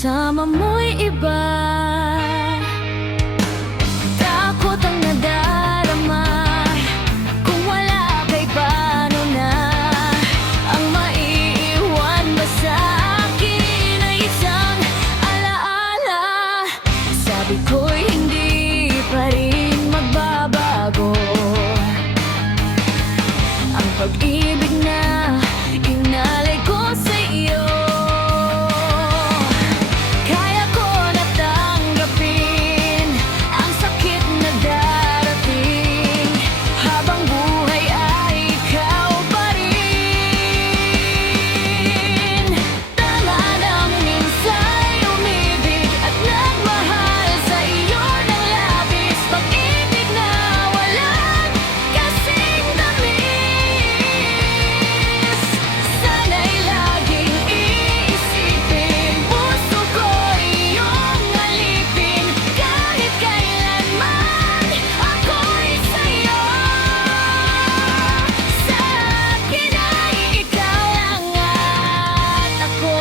kasama mo'y iba. Takot ang nadarama, kung wala kay paano na. Ang maiiwan ba sa akin ay isang alaala. Sabi ko'y hindi pa rin magbabago ang pag-ibig na inalay ko sa iyo. Kaya ko na tanggapin ang sakit na darating, habang buhay ay ikaw pa rin. Tama nang minsa'y umibig at nagmahal sa iyo ng labis, pag-ibig na walang kasing tamis. Sana'y laging iisipin, puso ko iyong alipin, kahit kailanman ako'y sa'yo. Sa akin ay ikaw lang at ako.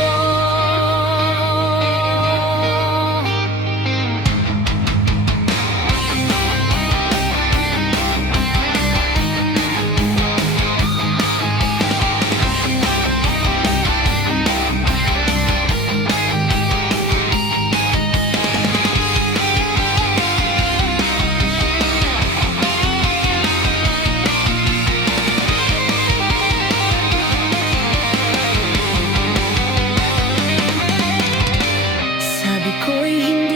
Sabi ko'y hindi